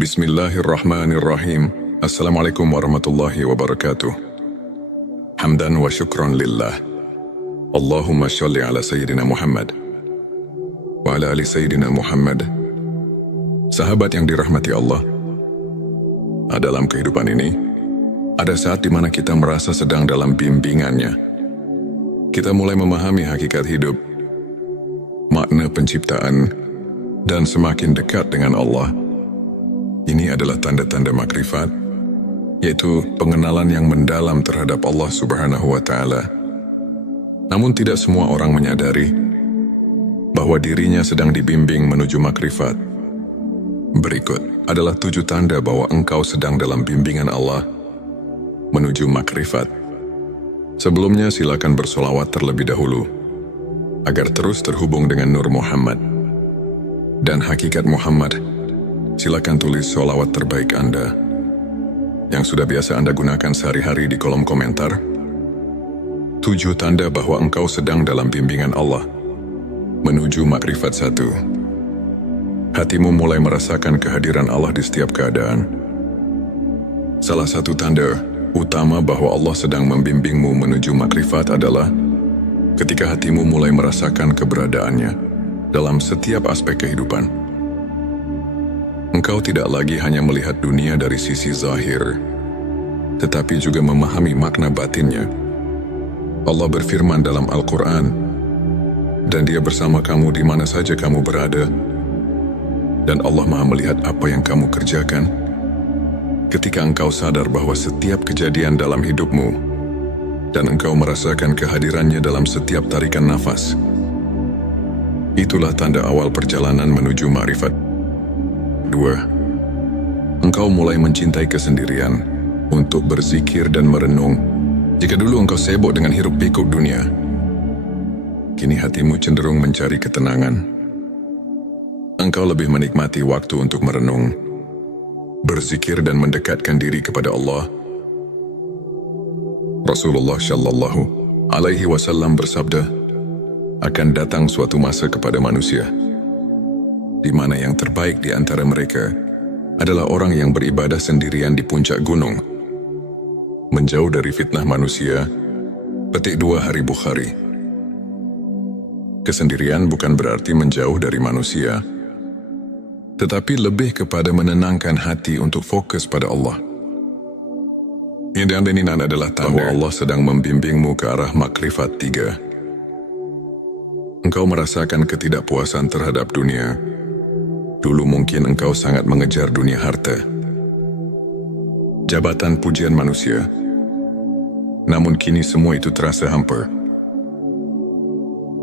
Bismillahirrahmanirrahim. Assalamualaikum warahmatullahi wabarakatuh. Hamdan wa syukran lillah. Allahumma sholli ala Sayyidina Muhammad wa ala ali Sayyidina Muhammad. Sahabat yang dirahmati Allah, dalam kehidupan ini, ada saat di mana kita merasa sedang dalam bimbingannya. Kita mulai memahami hakikat hidup, makna penciptaan, dan semakin dekat dengan Allah. Ini adalah tanda-tanda makrifat, yaitu pengenalan yang mendalam terhadap Allah Subhanahu wa Ta'ala. Namun tidak semua orang menyadari bahwa dirinya sedang dibimbing menuju makrifat. Berikut adalah 7 tanda bahwa engkau sedang dalam bimbingan Allah menuju makrifat. Sebelumnya silakan bersolawat terlebih dahulu agar terus terhubung dengan Nur Muhammad dan hakikat Muhammad. Silakan tulis sholawat terbaik Anda yang sudah biasa Anda gunakan sehari-hari di kolom komentar. 7 tanda bahwa engkau sedang dalam bimbingan Allah menuju makrifat 1. Hatimu mulai merasakan kehadiran Allah di setiap keadaan. Salah satu tanda utama bahwa Allah sedang membimbingmu menuju makrifat adalah ketika hatimu mulai merasakan keberadaannya dalam setiap aspek kehidupan. Engkau tidak lagi hanya melihat dunia dari sisi zahir, tetapi juga memahami makna batinnya. Allah berfirman dalam Al-Quran, dan Dia bersama kamu di mana saja kamu berada, dan Allah Maha melihat apa yang kamu kerjakan. Ketika engkau sadar bahwa setiap kejadian dalam hidupmu, dan engkau merasakan kehadirannya dalam setiap tarikan nafas, itulah tanda awal perjalanan menuju makrifat. 2. Engkau mulai mencintai kesendirian untuk berzikir dan merenung. Jika dulu engkau sibuk dengan hiruk-pikuk dunia, kini hatimu cenderung mencari ketenangan. Engkau lebih menikmati waktu untuk merenung, berzikir dan mendekatkan diri kepada Allah. Rasulullah Shallallahu Alaihi Wasallam bersabda, akan datang suatu masa kepada manusia di mana yang terbaik di antara mereka adalah orang yang beribadah sendirian di puncak gunung, menjauh dari fitnah manusia. Petik 2 Hari Bukhari. Kesendirian bukan berarti menjauh dari manusia, tetapi lebih kepada menenangkan hati untuk fokus pada Allah. Ini adalah tanda Allah sedang membimbingmu ke arah makrifat 3. Engkau merasakan ketidakpuasan terhadap dunia. Dulu mungkin engkau sangat mengejar dunia harta, jabatan, pujian manusia. Namun kini semua itu terasa hampa.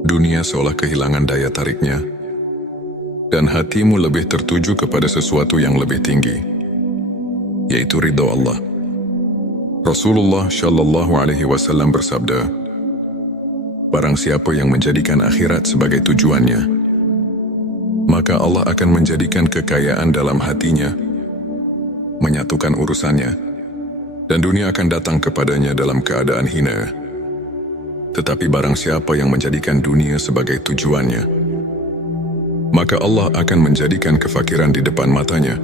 Dunia seolah kehilangan daya tariknya, dan hatimu lebih tertuju kepada sesuatu yang lebih tinggi, yaitu ridha Allah. Rasulullah Shallallahu Alaihi Wasallam bersabda, barang siapa yang menjadikan akhirat sebagai tujuannya, maka Allah akan menjadikan kekayaan dalam hatinya, menyatukan urusannya, dan dunia akan datang kepadanya dalam keadaan hina. Tetapi barang siapa yang menjadikan dunia sebagai tujuannya, maka Allah akan menjadikan kefakiran di depan matanya,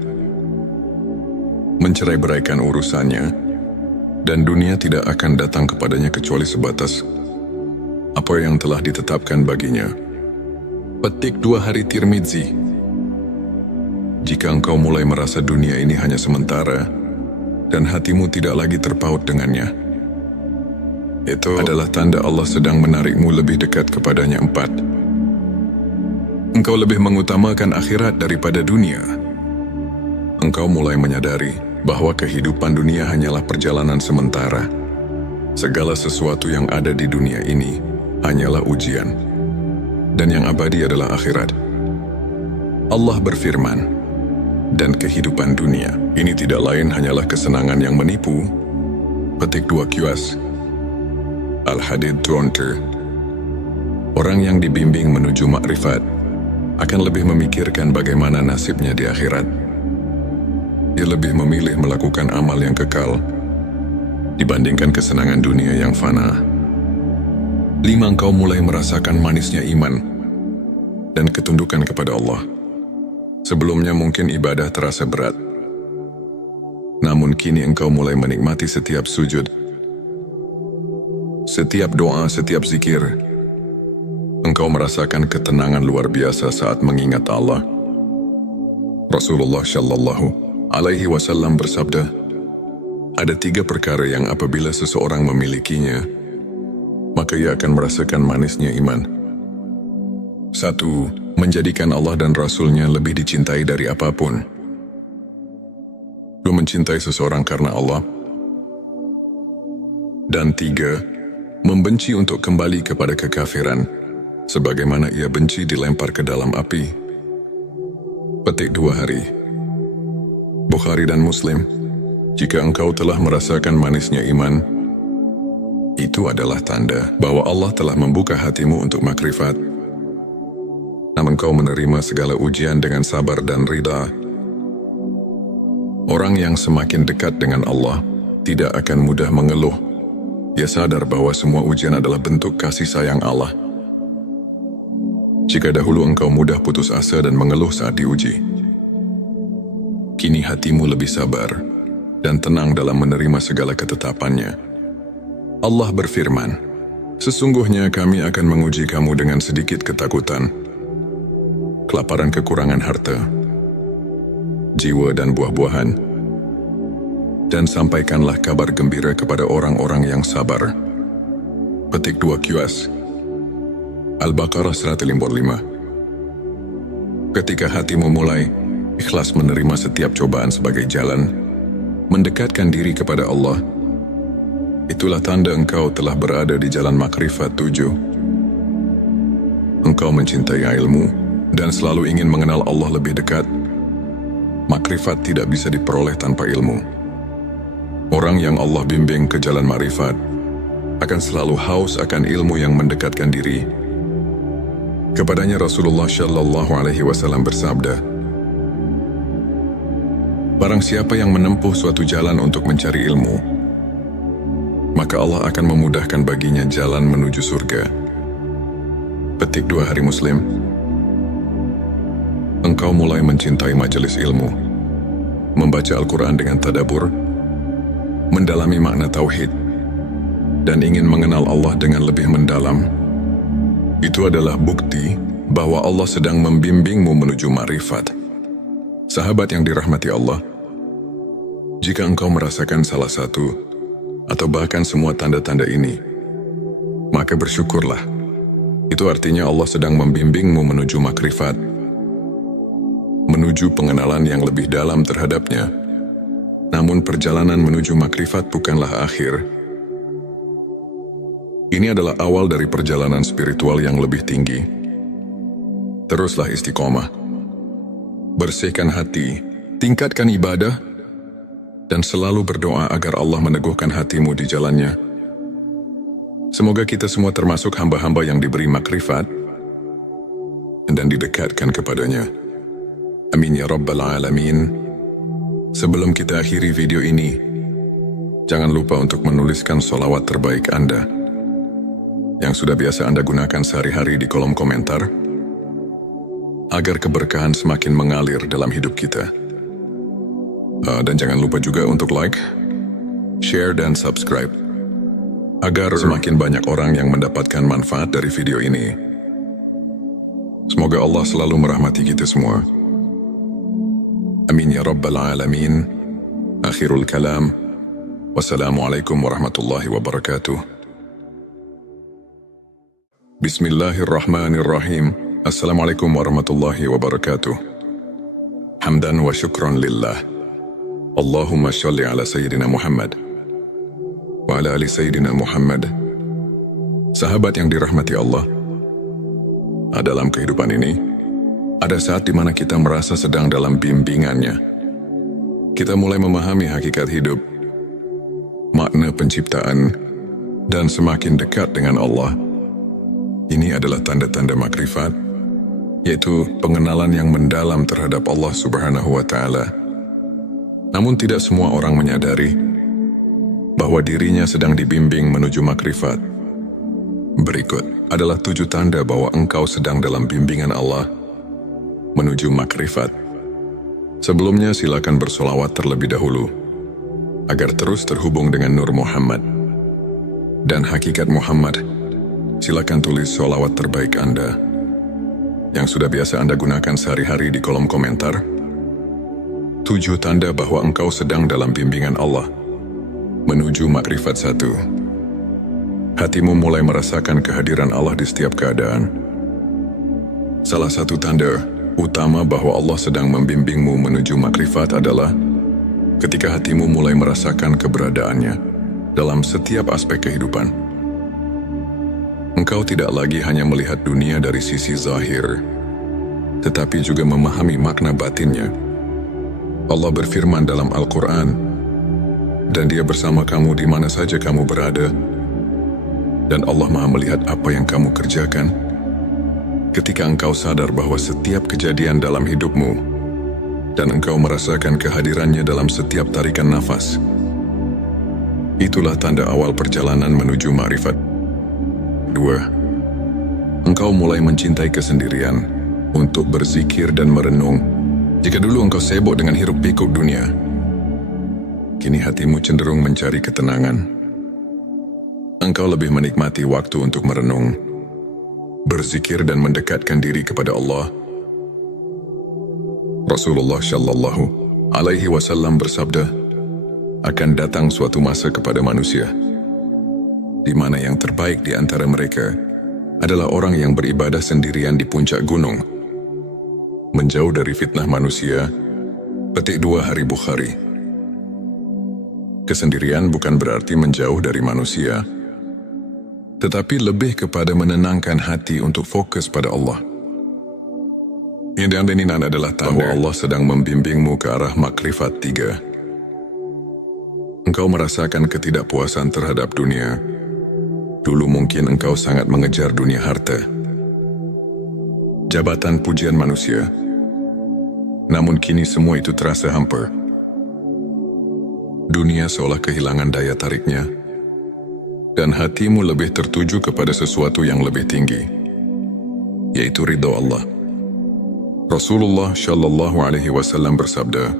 mencerai-beraikan urusannya, dan dunia tidak akan datang kepadanya kecuali sebatas apa yang telah ditetapkan baginya. Petik 2 Hari Tirmidzi. Jika engkau mulai merasa dunia ini hanya sementara, dan hatimu tidak lagi terpaut dengannya, itu adalah tanda Allah sedang menarikmu lebih dekat kepadanya. 4. Engkau lebih mengutamakan akhirat daripada dunia. Engkau mulai menyadari bahwa kehidupan dunia hanyalah perjalanan sementara. Segala sesuatu yang ada di dunia ini hanyalah ujian, dan yang abadi adalah akhirat. Allah berfirman, dan kehidupan dunia ini tidak lain hanyalah kesenangan yang menipu. Petik 2 QS Al-Hadid 20. Orang yang dibimbing menuju makrifat akan lebih memikirkan bagaimana nasibnya di akhirat. Dia lebih memilih melakukan amal yang kekal dibandingkan kesenangan dunia yang fana. 5. Engkau mulai merasakan manisnya iman dan ketundukan kepada Allah. Sebelumnya mungkin ibadah terasa berat, Namun kini engkau mulai menikmati setiap sujud, setiap doa, setiap zikir. Engkau merasakan ketenangan luar biasa saat mengingat Allah. Rasulullah Shallallahu Alaihi Wasallam bersabda, ada 3 perkara yang apabila seseorang memilikinya, maka ia akan merasakan manisnya iman. 1. Menjadikan Allah dan Rasul-Nya lebih dicintai dari apapun. 2. Mencintai seseorang karena Allah. Dan 3. Membenci untuk kembali kepada kekafiran, sebagaimana ia benci dilempar ke dalam api. Petik 2 hari. Bukhari dan Muslim. Jika engkau telah merasakan manisnya iman, itu adalah tanda bahwa Allah telah membuka hatimu untuk makrifat. Namun engkau menerima segala ujian dengan sabar dan ridha. Orang yang semakin dekat dengan Allah tidak akan mudah mengeluh. Ia sadar bahwa semua ujian adalah bentuk kasih sayang Allah. Jika dahulu engkau mudah putus asa dan mengeluh saat diuji, kini hatimu lebih sabar dan tenang dalam menerima segala ketetapannya. Allah berfirman, sesungguhnya kami akan menguji kamu dengan sedikit ketakutan, kelaparan, kekurangan harta, jiwa dan buah-buahan, dan sampaikanlah kabar gembira kepada orang-orang yang sabar. Petik 2 QS Al-Baqarah 155. Ketika hatimu mulai ikhlas menerima setiap cobaan sebagai jalan mendekatkan diri kepada Allah, itulah tanda engkau telah berada di jalan makrifat 7. Engkau mencintai ilmu dan selalu ingin mengenal Allah lebih dekat. Makrifat tidak bisa diperoleh tanpa ilmu. Orang yang Allah bimbing ke jalan makrifat akan selalu haus akan ilmu yang mendekatkan diri. Kepadanya Rasulullah Shallallahu Alaihi Wasallam bersabda, barang siapa yang menempuh suatu jalan untuk mencari ilmu, maka Allah akan memudahkan baginya jalan menuju surga. Petik 2 hari Muslim. Engkau mulai mencintai majelis ilmu, membaca Al-Quran dengan tadabbur, mendalami makna tauhid, dan ingin mengenal Allah dengan lebih mendalam. Itu adalah bukti bahwa Allah sedang membimbingmu menuju ma'rifat. Sahabat yang dirahmati Allah, jika engkau merasakan salah satu atau bahkan semua tanda-tanda ini, maka bersyukurlah. Itu artinya Allah sedang membimbingmu menuju makrifat, menuju pengenalan yang lebih dalam terhadapnya. Namun perjalanan menuju makrifat bukanlah akhir. Ini adalah awal dari perjalanan spiritual yang lebih tinggi. Teruslah istiqomah. Bersihkan hati, tingkatkan ibadah, dan selalu berdoa agar Allah meneguhkan hatimu di jalannya. Semoga kita semua termasuk hamba-hamba yang diberi makrifat dan didekatkan kepadanya. Amin ya Rabbal Alamin. Sebelum kita akhiri video ini, jangan lupa untuk menuliskan sholawat terbaik Anda yang sudah biasa Anda gunakan sehari-hari di kolom komentar, agar keberkahan semakin mengalir dalam hidup kita. Dan jangan lupa juga untuk like, share, dan subscribe, agar semakin banyak orang yang mendapatkan manfaat dari video ini. Semoga Allah selalu merahmati kita semua. Amin ya Rabbal Alamin. Akhirul kalam. Wassalamualaikum warahmatullahi wabarakatuh. Bismillahirrahmanirrahim. Assalamualaikum warahmatullahi wabarakatuh. Hamdan wa syukran lillah. Allahumma sholli ala Sayyidina Muhammad wa ala ali Sayyidina Muhammad. Sahabat yang dirahmati Allah, dalam kehidupan ini, ada saat di mana kita merasa sedang dalam bimbingannya. Kita mulai memahami hakikat hidup, makna penciptaan, dan semakin dekat dengan Allah. Ini adalah tanda-tanda makrifat, yaitu pengenalan yang mendalam terhadap Allah Subhanahu wa Ta'ala. Namun tidak semua orang menyadari bahwa dirinya sedang dibimbing menuju makrifat. Berikut adalah 7 tanda bahwa engkau sedang dalam bimbingan Allah menuju makrifat. Sebelumnya silakan bersolawat terlebih dahulu agar terus terhubung dengan Nur Muhammad dan hakikat Muhammad, silakan tulis sholawat terbaik Anda yang sudah biasa Anda gunakan sehari-hari di kolom komentar. 7 tanda bahwa engkau sedang dalam bimbingan Allah menuju makrifat 1. Hatimu mulai merasakan kehadiran Allah di setiap keadaan. Salah satu tanda utama bahwa Allah sedang membimbingmu menuju makrifat adalah ketika hatimu mulai merasakan keberadaannya dalam setiap aspek kehidupan. Engkau tidak lagi hanya melihat dunia dari sisi zahir, tetapi juga memahami makna batinnya. Allah berfirman dalam Al-Quran, dan Dia bersama kamu di mana saja kamu berada, dan Allah Maha melihat apa yang kamu kerjakan. Ketika engkau sadar bahwa setiap kejadian dalam hidupmu, dan engkau merasakan kehadirannya dalam setiap tarikan nafas, itulah tanda awal perjalanan menuju makrifat. 2. Engkau mulai mencintai kesendirian untuk berzikir dan merenung. Jika dulu engkau sibuk dengan hiruk-pikuk dunia, kini hatimu cenderung mencari ketenangan. Engkau lebih menikmati waktu untuk merenung, berzikir dan mendekatkan diri kepada Allah. Rasulullah Shallallahu Alaihi Wasallam bersabda, akan datang suatu masa kepada manusia di mana yang terbaik di antara mereka adalah orang yang beribadah sendirian di puncak gunung, menjauh dari fitnah manusia. Petik 2 Hari Bukhari. Kesendirian bukan berarti menjauh dari manusia, tetapi lebih kepada menenangkan hati untuk fokus pada Allah. Yang diaminin adalah bahwa Allah sedang membimbingmu ke arah makrifat 3. Engkau merasakan ketidakpuasan terhadap dunia. Dulu mungkin engkau sangat mengejar dunia harta, jabatan, pujian manusia. Namun kini semua itu terasa hampa. Dunia seolah kehilangan daya tariknya, dan hatimu lebih tertuju kepada sesuatu yang lebih tinggi, yaitu ridha Allah. Rasulullah Shallallahu Alaihi Wasallam bersabda,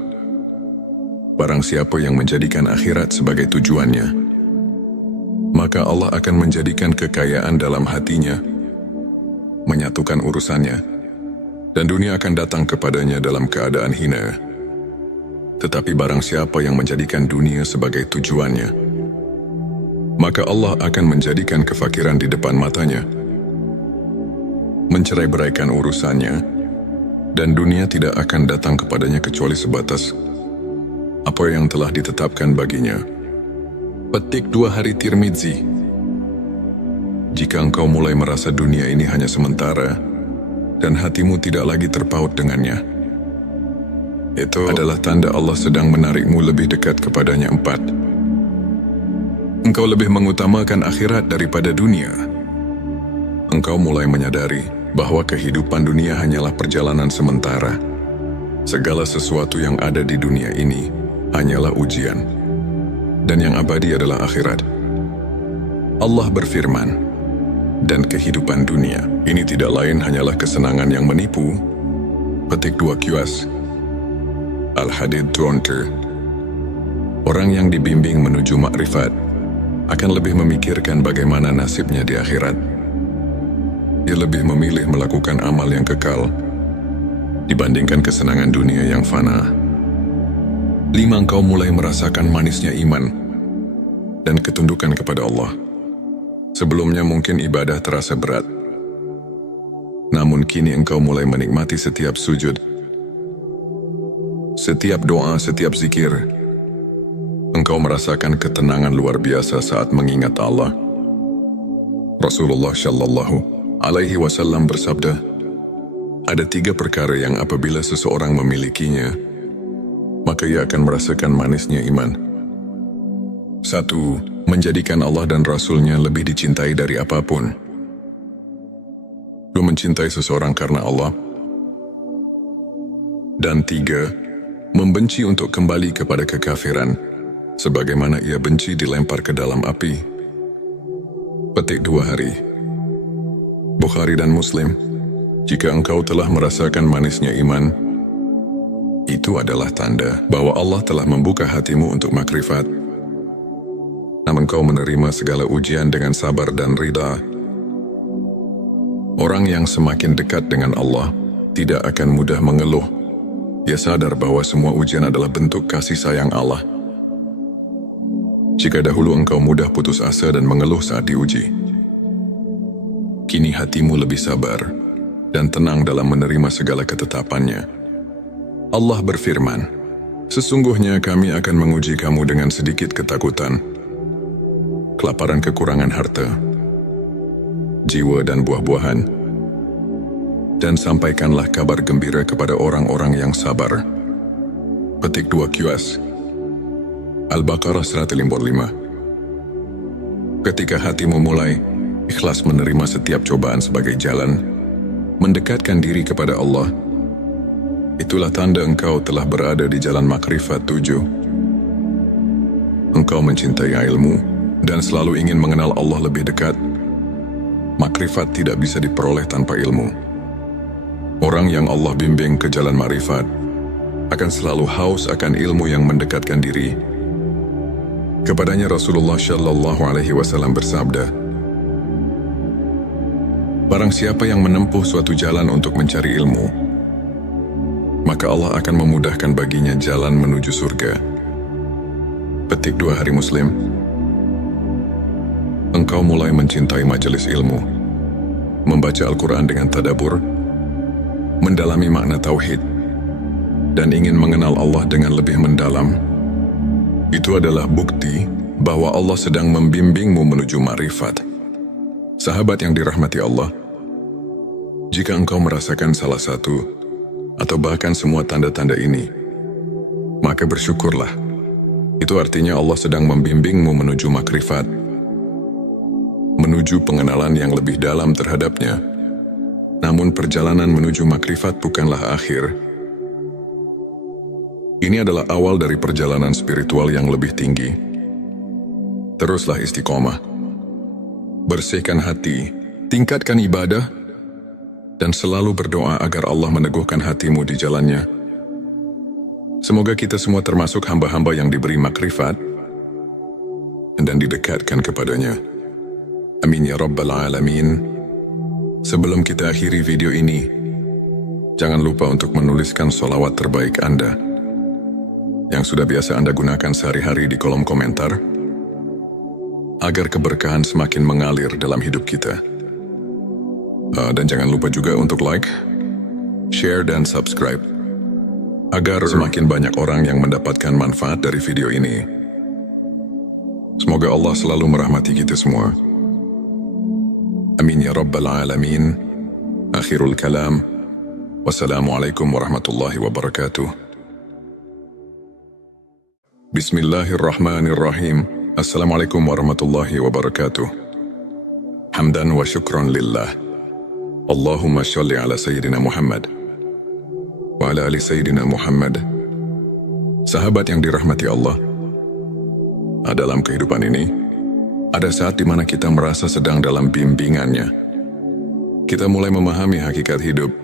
barang siapa yang menjadikan akhirat sebagai tujuannya, maka Allah akan menjadikan kekayaan dalam hatinya, menyatukan urusannya, dan dunia akan datang kepadanya dalam keadaan hina. Tetapi barang siapa yang menjadikan dunia sebagai tujuannya, maka Allah akan menjadikan kefakiran di depan matanya, mencerai-beraikan urusannya, dan dunia tidak akan datang kepadanya kecuali sebatas apa yang telah ditetapkan baginya. Petik 2 Hari Tirmidzi. Jika engkau mulai merasa dunia ini hanya sementara, dan hatimu tidak lagi terpaut dengannya, itu adalah tanda Allah sedang menarikmu lebih dekat kepadanya. 4. Engkau lebih mengutamakan akhirat daripada dunia. Engkau mulai menyadari bahwa kehidupan dunia hanyalah perjalanan sementara. Segala sesuatu yang ada di dunia ini hanyalah ujian, dan yang abadi adalah akhirat. Allah berfirman, dan kehidupan dunia ini tidak lain hanyalah kesenangan yang menipu. Petik 2 QS. Al-Hadid 20. Orang yang dibimbing menuju makrifat akan lebih memikirkan bagaimana nasibnya di akhirat. Dia lebih memilih melakukan amal yang kekal dibandingkan kesenangan dunia yang fana. 5. Engkau mulai merasakan manisnya iman dan ketundukan kepada Allah. Sebelumnya mungkin ibadah terasa berat, namun kini engkau mulai menikmati setiap sujud, setiap doa, setiap zikir. Engkau merasakan ketenangan luar biasa saat mengingat Allah. Rasulullah Shallallahu Alaihi Wasallam bersabda, ada 3 perkara yang apabila seseorang memilikinya, maka ia akan merasakan manisnya iman. 1. Menjadikan Allah dan Rasul-Nya lebih dicintai dari apapun. 2. Mencintai seseorang karena Allah. Dan 3. Membenci untuk kembali kepada kekafiran, sebagaimana ia benci dilempar ke dalam api. Petik 2 Hari. Bukhari dan Muslim. Jika engkau telah merasakan manisnya iman, Itu adalah tanda bahwa Allah telah membuka hatimu untuk makrifat. Namun kau menerima segala ujian dengan sabar dan ridha. Orang yang semakin dekat dengan Allah tidak akan mudah mengeluh. Dia sadar bahwa semua ujian adalah bentuk kasih sayang Allah. Jika dahulu engkau mudah putus asa dan mengeluh saat diuji, kini hatimu lebih sabar dan tenang dalam menerima segala ketetapannya. Allah berfirman, "Sesungguhnya kami akan menguji kamu dengan sedikit ketakutan, kelaparan, kekurangan harta, jiwa dan buah-buahan, dan sampaikanlah kabar gembira kepada orang-orang yang sabar." Petik 2 QS Al-Baqarah 155. Ketika hatimu mulai ikhlas menerima setiap cobaan sebagai jalan mendekatkan diri kepada Allah, itulah tanda engkau telah berada di jalan makrifat 7. Engkau mencintai ilmu dan selalu ingin mengenal Allah lebih dekat. Makrifat tidak bisa diperoleh tanpa ilmu. Orang yang Allah bimbing ke jalan makrifat akan selalu haus akan ilmu yang mendekatkan diri. Kepadanya Rasulullah Shallallahu Alaihi Wasallam bersabda, "Barang siapa yang menempuh suatu jalan untuk mencari ilmu, maka Allah akan memudahkan baginya jalan menuju surga." Petik 2 Hari Muslim. Engkau mulai mencintai majelis ilmu, membaca Al-Quran dengan tadabbur, mendalami makna tauhid, dan ingin mengenal Allah dengan lebih mendalam. Itu adalah bukti bahwa Allah sedang membimbingmu menuju makrifat. Sahabat yang dirahmati Allah, jika engkau merasakan salah satu atau bahkan semua tanda-tanda ini, maka bersyukurlah. Itu artinya Allah sedang membimbingmu menuju makrifat, menuju pengenalan yang lebih dalam terhadapnya. Namun perjalanan menuju makrifat bukanlah akhir. Ini adalah awal dari perjalanan spiritual yang lebih tinggi. Teruslah istiqomah. Bersihkan hati, tingkatkan ibadah, dan selalu berdoa agar Allah meneguhkan hatimu di jalannya. Semoga kita semua termasuk hamba-hamba yang diberi makrifat dan didekatkan kepadanya. Amin ya Rabbal Alamin. Sebelum kita akhiri video ini, jangan lupa untuk menuliskan sholawat terbaik Anda yang sudah biasa Anda gunakan sehari-hari di kolom komentar, agar keberkahan semakin mengalir dalam hidup kita. Dan jangan lupa juga untuk like, share, dan subscribe, agar semakin banyak orang yang mendapatkan manfaat dari video ini. Semoga Allah selalu merahmati kita semua. Amin ya Rabbal Alamin. Akhirul kalam. Wassalamualaikum warahmatullahi wabarakatuh. Bismillahirrahmanirrahim. Assalamualaikum warahmatullahi wabarakatuh. Hamdan wa syukran lillah. Allahumma sholli ala Sayyidina Muhammad wa ala ali Sayyidina Muhammad. Sahabat yang dirahmati Allah, dalam kehidupan ini, ada saat di mana kita merasa sedang dalam bimbingannya. Kita mulai memahami hakikat hidup,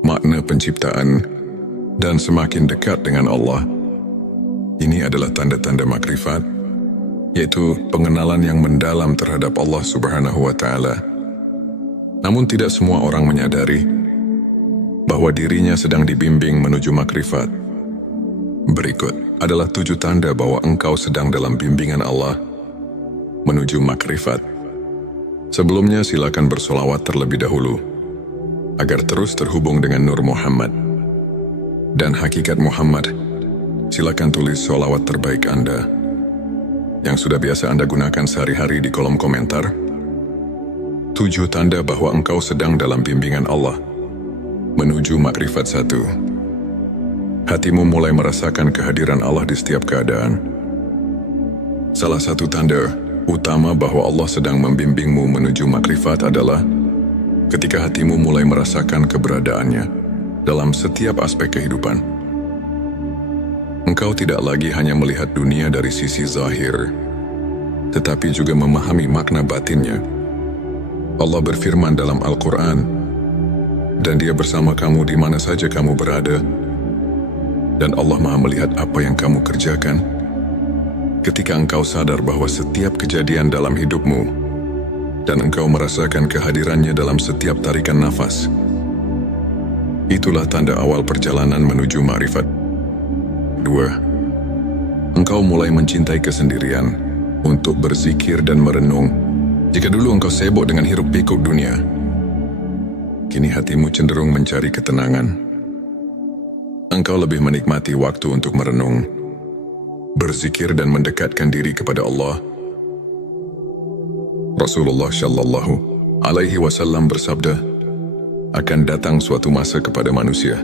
makna penciptaan, dan semakin dekat dengan Allah. Ini adalah tanda-tanda makrifat, yaitu pengenalan yang mendalam terhadap Allah Subhanahu wa Ta'ala. Namun tidak semua orang menyadari bahwa dirinya sedang dibimbing menuju makrifat. Berikut adalah 7 tanda bahwa engkau sedang dalam bimbingan Allah menuju makrifat. Sebelumnya silakan bersolawat terlebih dahulu, agar terus terhubung dengan Nur Muhammad dan hakikat Muhammad. Silakan tulis sholawat terbaik Anda yang sudah biasa Anda gunakan sehari-hari di kolom komentar. 7 tanda bahwa engkau sedang dalam bimbingan Allah menuju makrifat 1. Hatimu mulai merasakan kehadiran Allah di setiap keadaan. Salah satu tanda utama bahwa Allah sedang membimbingmu menuju makrifat adalah ketika hatimu mulai merasakan keberadaannya dalam setiap aspek kehidupan. Engkau tidak lagi hanya melihat dunia dari sisi zahir, tetapi juga memahami makna batinnya. Allah berfirman dalam Al-Quran, "Dan Dia bersama kamu di mana saja kamu berada, Dan Allah Maha melihat apa yang kamu kerjakan. Ketika engkau sadar bahwa setiap kejadian dalam hidupmu dan engkau merasakan kehadirannya dalam setiap tarikan nafas, itulah tanda awal perjalanan menuju ma'rifat. 2. Engkau mulai mencintai kesendirian untuk berzikir dan merenung. Jika dulu engkau sibuk dengan hiruk-pikuk dunia, kini hatimu cenderung mencari ketenangan. Engkau lebih menikmati waktu untuk merenung, berzikir dan mendekatkan diri kepada Allah. Rasulullah Shallallahu Alaihi Wasallam bersabda, akan datang suatu masa kepada manusia,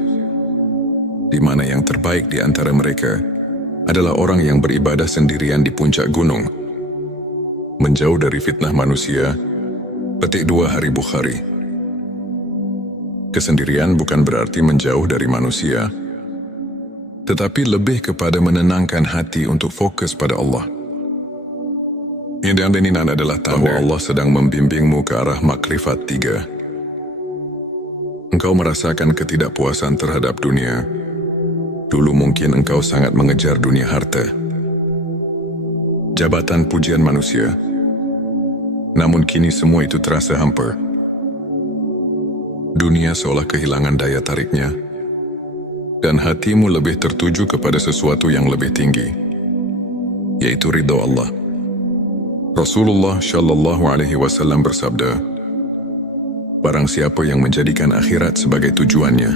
di mana yang terbaik di antara mereka adalah orang yang beribadah sendirian di puncak gunung, menjauh dari fitnah manusia. Petik 2 Hari Bukhari. Kesendirian bukan berarti menjauh dari manusia, tetapi lebih kepada menenangkan hati untuk fokus pada Allah. Ini adalah tanda Allah sedang membimbingmu ke arah makrifat 3. Engkau merasakan ketidakpuasan terhadap dunia. Dulu mungkin engkau sangat mengejar dunia harta, jabatan, pujian manusia. Namun kini semua itu terasa hampa. Dunia seolah kehilangan daya tariknya, dan hatimu lebih tertuju kepada sesuatu yang lebih tinggi, yaitu ridha Allah. Rasulullah Shallallahu Alaihi Wasallam bersabda, barang siapa yang menjadikan akhirat sebagai tujuannya,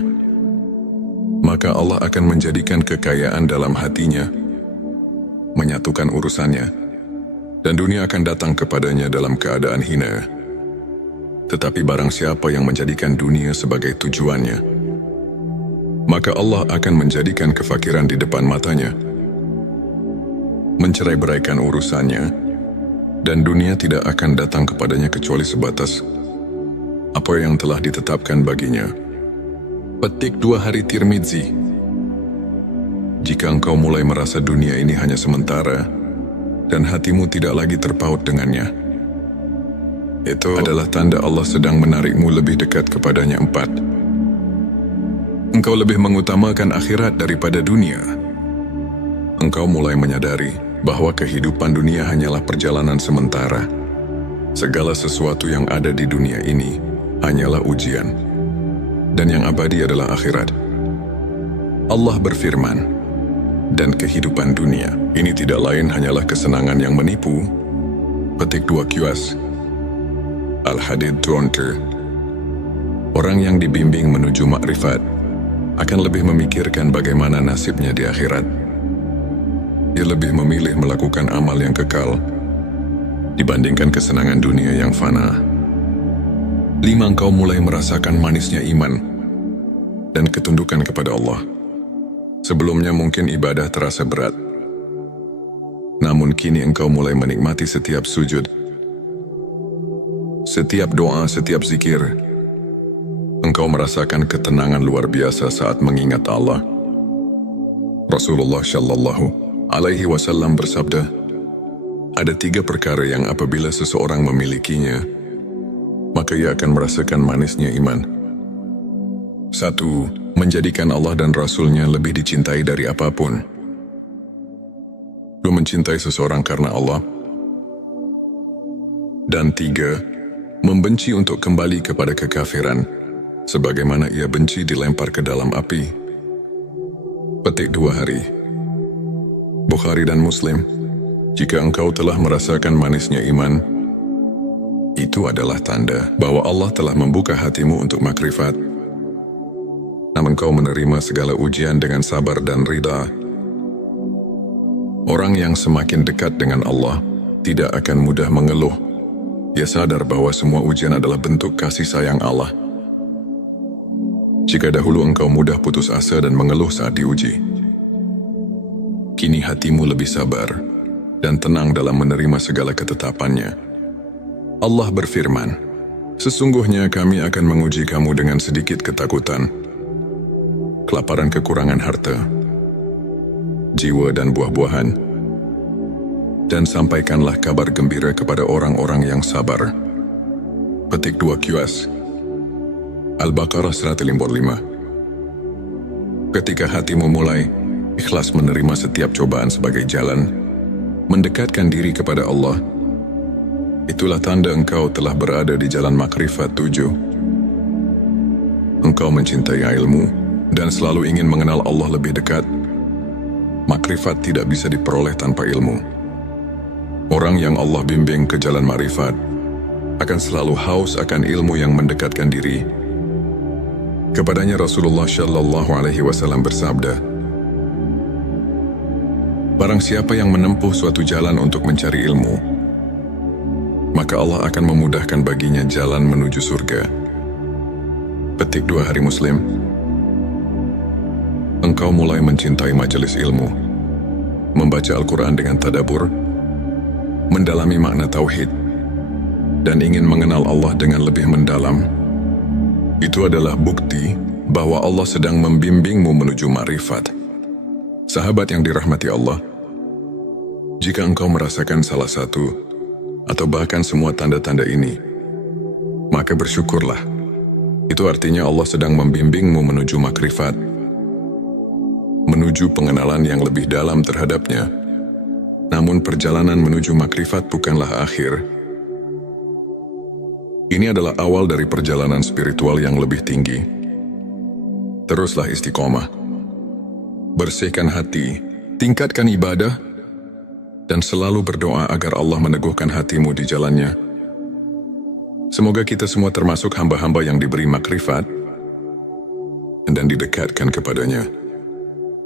maka Allah akan menjadikan kekayaan dalam hatinya, menyatukan urusannya, dan dunia akan datang kepadanya dalam keadaan hina. Tetapi barang siapa yang menjadikan dunia sebagai tujuannya, maka Allah akan menjadikan kefakiran di depan matanya, mencerai-beraikan urusannya, dan dunia tidak akan datang kepadanya kecuali sebatas apa yang telah ditetapkan baginya. Petik 2 Hari Tirmidzi. Jika engkau mulai merasa dunia ini hanya sementara, dan hatimu tidak lagi terpaut dengannya, itu adalah tanda Allah sedang menarikmu lebih dekat kepadanya. 4. Engkau lebih mengutamakan akhirat daripada dunia. Engkau mulai menyadari bahwa kehidupan dunia hanyalah perjalanan sementara. Segala sesuatu yang ada di dunia ini hanyalah ujian, dan yang abadi adalah akhirat. Allah berfirman, dan kehidupan dunia ini tidak lain hanyalah kesenangan yang menipu. Petik 2 QS Al-Hadid 20. Orang yang dibimbing menuju makrifat akan lebih memikirkan bagaimana nasibnya di akhirat. Dia lebih memilih melakukan amal yang kekal dibandingkan kesenangan dunia yang fana. 5. Engkau mulai merasakan manisnya iman dan ketundukan kepada Allah. Sebelumnya mungkin ibadah terasa berat, namun kini engkau mulai menikmati setiap sujud, setiap doa, setiap zikir. Engkau merasakan ketenangan luar biasa saat mengingat Allah. Rasulullah Shallallahu Alaihi Wasallam bersabda, ada 3 perkara yang apabila seseorang memilikinya, maka ia akan merasakan manisnya iman. 1. Menjadikan Allah dan Rasul-Nya lebih dicintai dari apapun. 2. Mencintai seseorang karena Allah. Dan 3. Membenci untuk kembali kepada kekafiran, sebagaimana ia benci dilempar ke dalam api. Petik 2 Hari Bukhari dan Muslim. Jika engkau telah merasakan manisnya iman, itu adalah tanda bahwa Allah telah membuka hatimu untuk makrifat. Namun engkau menerima segala ujian dengan sabar dan ridha. Orang yang semakin dekat dengan Allah tidak akan mudah mengeluh. Ia sadar bahwa semua ujian adalah bentuk kasih sayang Allah. Jika dahulu engkau mudah putus asa dan mengeluh saat diuji, kini hatimu lebih sabar dan tenang dalam menerima segala ketetapannya. Allah berfirman, sesungguhnya kami akan menguji kamu dengan sedikit ketakutan, kelaparan, kekurangan harta, jiwa dan buah-buahan, dan sampaikanlah kabar gembira kepada orang-orang yang sabar. Petik 2 QS Al-Baqarah 155. Ketika hatimu mulai ikhlas menerima setiap cobaan sebagai jalan mendekatkan diri kepada Allah, itulah tanda engkau telah berada di jalan makrifat 7. Engkau mencintai ilmu dan selalu ingin mengenal Allah lebih dekat. Makrifat tidak bisa diperoleh tanpa ilmu. Orang yang Allah bimbing ke jalan makrifat akan selalu haus akan ilmu yang mendekatkan diri. Kepadanya Rasulullah Shallallahu Alaihi Wasallam bersabda, barang siapa yang menempuh suatu jalan untuk mencari ilmu, maka Allah akan memudahkan baginya jalan menuju surga. Petik 2 Hari Muslim. Engkau mulai mencintai majelis ilmu, membaca Al-Quran dengan tadabbur, mendalami makna tauhid, dan ingin mengenal Allah dengan lebih mendalam. Itu adalah bukti bahwa Allah sedang membimbingmu menuju ma'rifat. Sahabat yang dirahmati Allah, jika engkau merasakan salah satu atau bahkan semua tanda-tanda ini, maka bersyukurlah. Itu artinya Allah sedang membimbingmu menuju makrifat, menuju pengenalan yang lebih dalam terhadapnya. Namun perjalanan menuju makrifat bukanlah akhir. Ini adalah awal dari perjalanan spiritual yang lebih tinggi. Teruslah istiqomah. Bersihkan hati, tingkatkan ibadah, dan selalu berdoa agar Allah meneguhkan hatimu di jalannya. Semoga kita semua termasuk hamba-hamba yang diberi makrifat dan didekatkan kepadanya.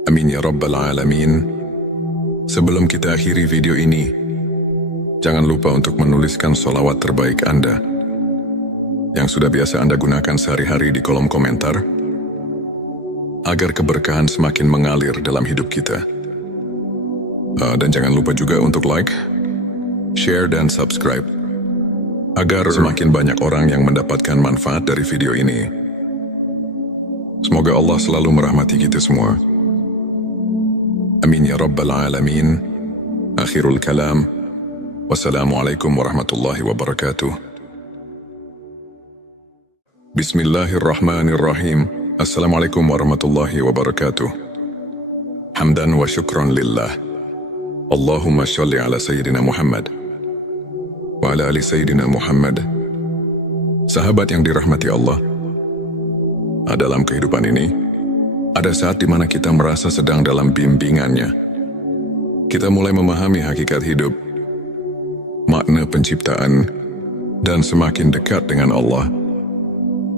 Amin ya Rabbal Alamin. Sebelum kita akhiri video ini, jangan lupa untuk menuliskan sholawat terbaik Anda yang sudah biasa Anda gunakan sehari-hari di kolom komentar, agar keberkahan semakin mengalir dalam hidup kita. Dan jangan lupa juga untuk like, share, dan subscribe, agar semakin banyak orang yang mendapatkan manfaat dari video ini. Semoga Allah selalu merahmati kita semua. Amin ya Rabbal Alamin. Akhirul kalam. Wassalamualaikum warahmatullahi wabarakatuh. Bismillahirrahmanirrahim. Assalamualaikum warahmatullahi wabarakatuh. Hamdan wa syukran lillah. Allahumma sholli ala Sayyidina Muhammad wa ala ali Sayyidina Muhammad. Sahabat yang dirahmati Allah, dalam kehidupan ini, ada saat di mana kita merasa sedang dalam bimbingannya. Kita mulai memahami hakikat hidup, makna penciptaan, dan semakin dekat dengan Allah.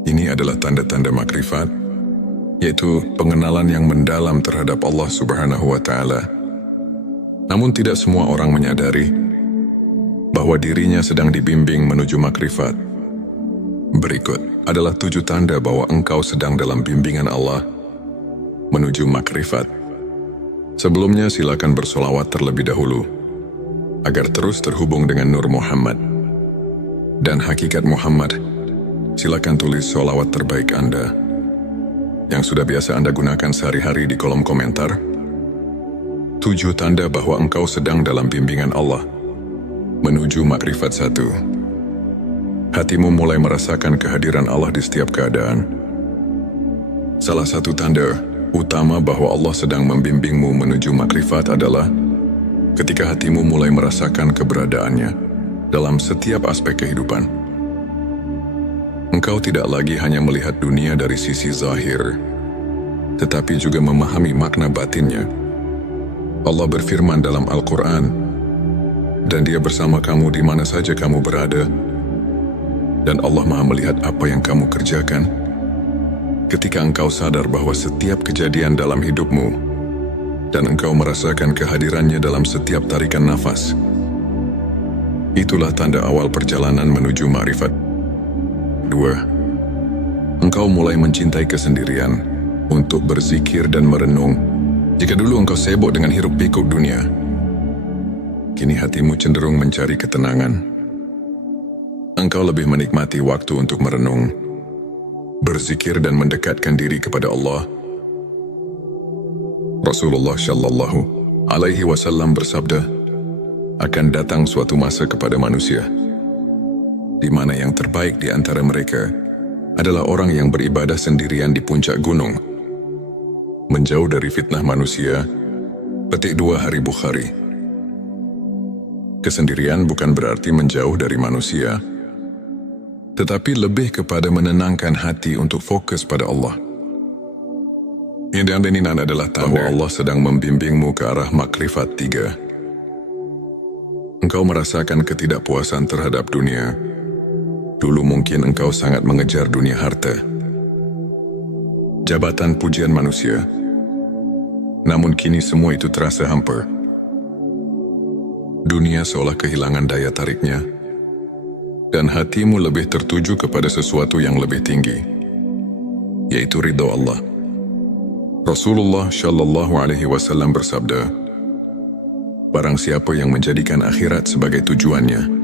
Ini adalah tanda-tanda makrifat, yaitu pengenalan yang mendalam terhadap Allah Subhanahu wa Ta'ala. Namun tidak semua orang menyadari bahwa dirinya sedang dibimbing menuju makrifat. Berikut adalah 7 tanda bahwa engkau sedang dalam bimbingan Allah menuju makrifat. Sebelumnya silakan bersolawat terlebih dahulu, agar terus terhubung dengan Nur Muhammad dan hakikat Muhammad. Silakan tulis solawat terbaik Anda yang sudah biasa Anda gunakan sehari-hari di kolom komentar. 7 tanda bahwa engkau sedang dalam bimbingan Allah menuju makrifat 1. Hatimu mulai merasakan kehadiran Allah di setiap keadaan. Salah satu tanda utama bahwa Allah sedang membimbingmu menuju makrifat adalah ketika hatimu mulai merasakan keberadaannya dalam setiap aspek kehidupan. Engkau tidak lagi hanya melihat dunia dari sisi zahir, tetapi juga memahami makna batinnya. Allah berfirman dalam Al-Quran, dan Dia bersama kamu di mana saja kamu berada, dan Allah Maha melihat apa yang kamu kerjakan. Ketika engkau sadar bahwa setiap kejadian dalam hidupmu, dan engkau merasakan kehadirannya dalam setiap tarikan nafas, itulah tanda awal perjalanan menuju ma'rifat. 2. Engkau mulai mencintai kesendirian untuk berzikir dan merenung. Jika dulu engkau sibuk dengan hiruk-pikuk dunia, kini hatimu cenderung mencari ketenangan. Engkau lebih menikmati waktu untuk merenung, berzikir dan mendekatkan diri kepada Allah. Rasulullah Shallallahu Alaihi Wasallam bersabda, akan datang suatu masa kepada manusia, di mana yang terbaik di antara mereka adalah orang yang beribadah sendirian di puncak gunung, menjauh dari fitnah manusia Petik 2 Hari Bukhari. Kesendirian bukan berarti menjauh dari manusia, tetapi lebih kepada menenangkan hati untuk fokus pada Allah. Yang diaminin adalah bahwa Allah sedang membimbingmu ke arah makrifat 3. Engkau merasakan ketidakpuasan terhadap dunia. Dulu mungkin engkau sangat mengejar dunia harta, jabatan, pujian manusia. Namun kini semua itu terasa hampa. Dunia seolah kehilangan daya tariknya, dan hatimu lebih tertuju kepada sesuatu yang lebih tinggi, yaitu ridha Allah. Rasulullah Shallallahu Alaihi Wasallam bersabda, barang siapa yang menjadikan akhirat sebagai tujuannya,